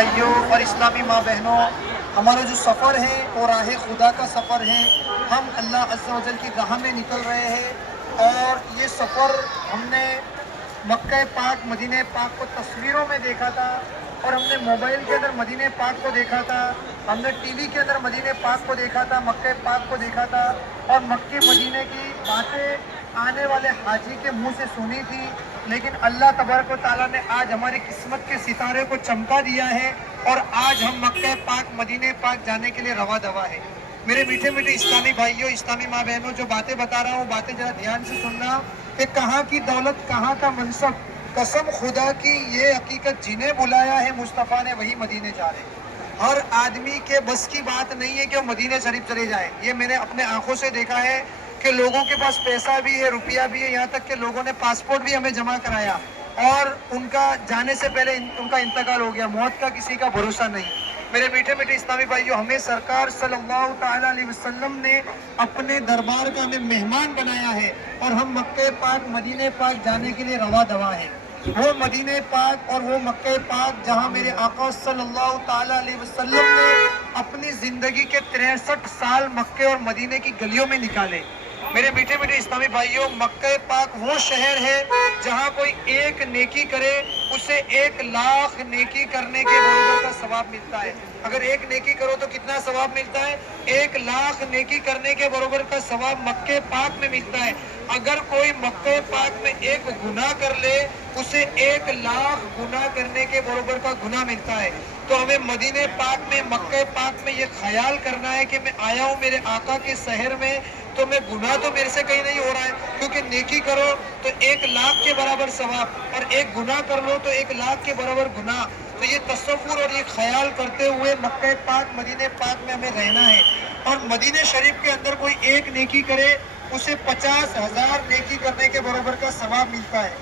بھائیوں اور اسلامی ماں بہنوں، ہمارا جو سفر ہے وہ راہ خدا کا سفر ہے۔ ہم اللہ عز و جل کی راہ میں نکل رہے ہیں اور یہ سفر ہم نے مکہ پاک مدینہ پاک کو تصویروں میں دیکھا تھا، اور ہم نے موبائل کے اندر مدینہ پاک کو دیکھا تھا، ہم نے ٹی وی کے اندر مدینہ پاک کو دیکھا تھا، مکہ پاک کو دیکھا تھا، اور مکہ مدینہ کی باتیں آنے والے حاجی کے منہ سے سنی تھی۔ لیکن اللہ تبارک و تعالیٰ نے آج ہماری قسمت کے ستارے کو چمکا دیا ہے اور آج ہم مکہ پاک مدینہ پاک جانے کے لیے رواں دوا ہے۔ میرے میٹھے میٹھے اسلامی بھائیوں، اسلامی ماں بہنوں، جو باتیں بتا رہا ہوں باتیں ذرا دھیان سے سننا کہ کہاں کی دولت، کہاں کا منصب، قسم خدا کی یہ حقیقت جنہیں بلایا ہے مصطفیٰ نے وہی مدینے جا رہے ہیں۔ ہر آدمی کے بس کی بات نہیں ہے کہ وہ مدینہ شریف چلے جائیں۔ یہ میں نے اپنے آنکھوں سے دیکھا ہے کہ لوگوں کے پاس پیسہ بھی ہے، روپیہ بھی ہے، یہاں تک کہ لوگوں نے پاسپورٹ بھی ہمیں جمع کرایا اور ان کا جانے سے پہلے ان کا انتقال ہو گیا۔ موت کا کسی کا بھروسہ نہیں۔ میرے میٹھے میٹھے اسلامی بھائیوں، ہمیں سرکار صلی اللہ تعالیٰ علیہ وسلم نے اپنے دربار کا ہمیں مہمان بنایا ہے اور ہم مکہ پاک مدینہ پاک جانے کے لیے رواں دوا ہے۔ وہ مدینہ پاک اور وہ مکہ پاک جہاں میرے آقا صلی اللہ تعالیٰ علیہ وسلم نے اپنی زندگی کے 63 سال مکہ اور مدینہ کی گلیوں میں نکالے۔ میرے میٹھے میٹھے اسلامی بھائیوں، مکہ پاک وہ شہر ہے جہاں کوئی ایک نیکی کرے اسے 1,00,000 نیکی کرنے کے برابر کا ثواب ملتا ہے۔ اگر ایک نیکی کرو تو کتنا ثواب ملتا ہے؟ 1,00,000 نیکی کرنے کے برابر کا ثواب مکہ پاک میں ملتا ہے۔ اگر کوئی مکہ پاک میں ایک گناہ کر لے اسے 1,00,000 گناہ کرنے کے برابر کا گناہ ملتا ہے۔ تو ہمیں مدینہ پاک میں، مکہ پاک میں یہ خیال کرنا ہے کہ میں آیا ہوں میرے آقا کے شہر میں، تو میں گناہ تو میرے سے کہیں نہیں ہو رہا ہے، کیونکہ نیکی کرو تو 1,00,000 کے برابر ثواب، اور ایک گناہ کر لو تو 1,00,000 کے برابر گناہ۔ تو یہ تصور اور یہ خیال کرتے ہوئے مکہ پاک مدینہ پاک میں ہمیں رہنا ہے۔ اور مدینہ شریف کے اندر کوئی ایک نیکی کرے اسے 50,000 نیکی کرنے کے برابر کا ثواب ملتا ہے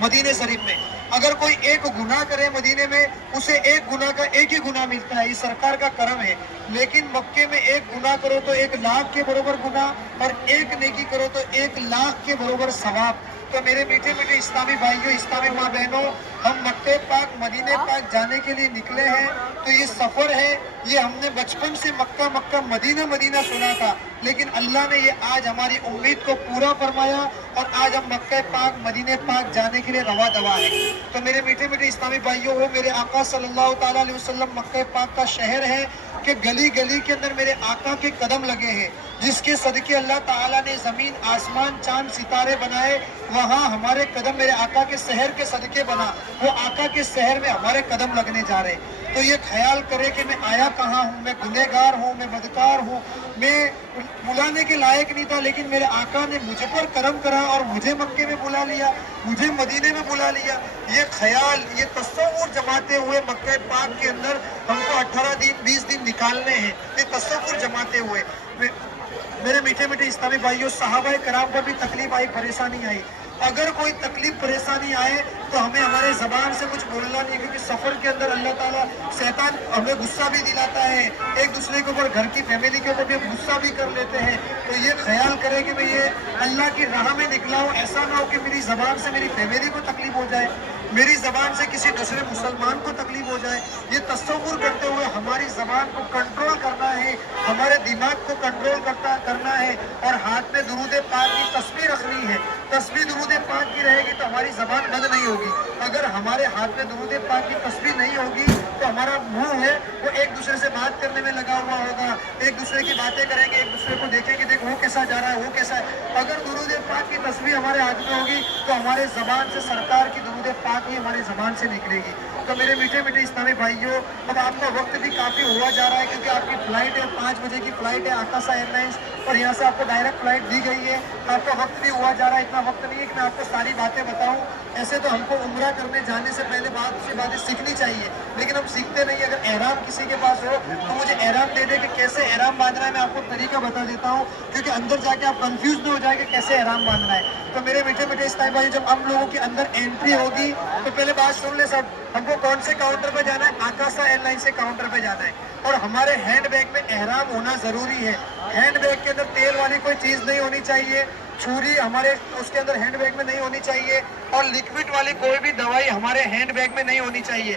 مدینہ شریف میں۔ اگر کوئی ایک گناہ کرے مدینے میں اسے ایک گناہ کا ایک ہی گناہ ملتا ہے۔ یہ سرکار کا کرم ہے۔ لیکن مکے میں ایک گناہ کرو تو 1,00,000 کے برابر گناہ، اور ایک نیکی کرو تو 1,00,000 کے برابر ثواب۔ تو میرے میٹھے میٹھے اسلامی بھائیوں، اسلامی ماں بہنوں، ہم مکہ پاک مدینہ پاک جانے کے لیے نکلے ہیں۔ تو یہ سفر ہے، یہ ہم نے بچپن سے مکہ مکہ مدینہ مدینہ سنا تھا، لیکن اللہ نے یہ آج ہماری امید کو پورا فرمایا اور آج ہم مکہ پاک مدینہ پاک جانے کے لیے رواں دوا ہے۔ تو میرے میٹھے میٹھے اسلامی بھائیوں، وہ میرے آقا صلی اللہ تعالیٰ علیہ وسلم مکہ پاک کا شہر ہے کہ گلی گلی کے اندر میرے آقا کے قدم لگے ہیں، جس کے صدقے اللہ تعالیٰ نے زمین آسمان چاند ستارے بنائے، وہاں ہمارے قدم میرے آقا کے شہر کے صدقے بنا۔ وہ آقا کے شہر میں ہمارے قدم لگنے جا رہے ہیں۔ تو یہ خیال کرے کہ میں آیا کہاں ہوں، میں گنہگار ہوں، میں بدکار ہوں، میں بلانے کے لائق نہیں تھا، لیکن میرے آقا نے مجھ پر کرم کرا اور مجھے مکے میں بلا لیا، مجھے مدینے میں بلا لیا۔ یہ خیال، یہ تصور جماتے ہوئے مکہ پاک کے اندر ہم کو 18 دن 20 دن نکالنے ہیں۔ یہ تصور جماتے ہوئے میرے میٹھے میٹھے اسلامی بھائیوں، صحابہ کرام پر بھی تکلیف آئی، پریشانی آئی۔ اگر کوئی تکلیف پریشانی آئے تو ہمیں ہمارے زبان سے کچھ بولنا نہیں، کیونکہ سفر کے اندر اللہ تعالیٰ شیطان ہمیں غصہ بھی دلاتا ہے، ایک دوسرے کے اوپر، گھر کی فیملی کے اوپر بھی ہم غصہ بھی کر لیتے ہیں۔ تو یہ خیال کرے کہ میں یہ اللہ کی راہ میں نکلا ہوں، ایسا نہ ہو کہ میری زبان سے میری فیملی کو تکلیف ہو جائے، میری زبان سے کسی دوسرے مسلمان کو تکلیف ہو جائے۔ یہ تصور کرتے ہوئے ہماری زبان کو کنٹرول کرنا ہے، ہمارے دماغ کو کنٹرول کرنا ہے، اور ہاتھ میں درود پاک کی تسبیح رکھنی ہے۔ تسبیح درود پاک کی رہے گی تو ہماری زبان بند نہیں ہوگی۔ اگر ہمارے ہاتھ میں درود پاک کی تسبیح نہیں ہوگی تو ہمارا منہ ہے وہ ایک دوسرے سے بات کرنے میں لگا ہوا ہوگا، ایک دوسرے کی باتیں کریں گے، ایک دوسرے کو دیکھیں گے، دیکھ وہ کیسا جا رہا ہے، وہ کیسا ہے۔ اگر درود پاک کی تسبیح ہمارے ہاتھ میں ہوگی تو ہمارے زبان سے سرکار کی درود پاک ہی ہماری زبان سے نکلے گی۔ تو میرے میٹھے میٹھے اسلامی بھائیوں، اب آپ کا وقت بھی کافی ہوا جا رہا ہے، کیونکہ آپ کی فلائٹ ہے، 5 بجے کی فلائٹ ہے آکاسا ایئر لائنس، اور یہاں سے آپ کو ڈائریکٹ فلائٹ دی گئی ہے۔ آپ کا وقت بھی ہوا جا رہا ہے، اتنا وقت نہیں ہے کہ میں آپ کو ساری باتیں بتاؤں۔ ایسے تو ہم کو عمرہ کرنے جانے سے پہلے بہت سی باتیں سیکھنی چاہیے، لیکن ہم سیکھتے نہیں۔ اگر احرام کسی کے پاس ہو تو مجھے احرام دے دے کہ کیسے احرام باندھنا ہے، میں آپ کو طریقہ بتا دیتا ہوں، کیونکہ اندر جا کے آپ کنفیوز نہ ہو جائے کہ کیسے احرام باندھنا ہے۔ تو میرے میٹھے میٹھے اسلامی بھائی، جب ہم لوگوں کے اندر انٹری ہوگی تو پہلے بات سن لیں سب، ہم کو کون سے کاؤنٹر پہ جانا ہے؟ آکاسا ایئر لائن سے کاؤنٹر پہ جانا ہے، اور ہمارے ہینڈ بیگ میں احرام ہونا ضروری ہے۔ ہینڈ بیگ کے اندر تیل والی کوئی چیز نہیں ہونی چاہیے، چھری ہمارے اس کے اندر ہینڈ بیگ میں نہیں ہونی چاہیے، اور لکوڈ والی کوئی بھی دوائی ہمارے ہینڈ بیگ میں نہیں ہونی چاہیے۔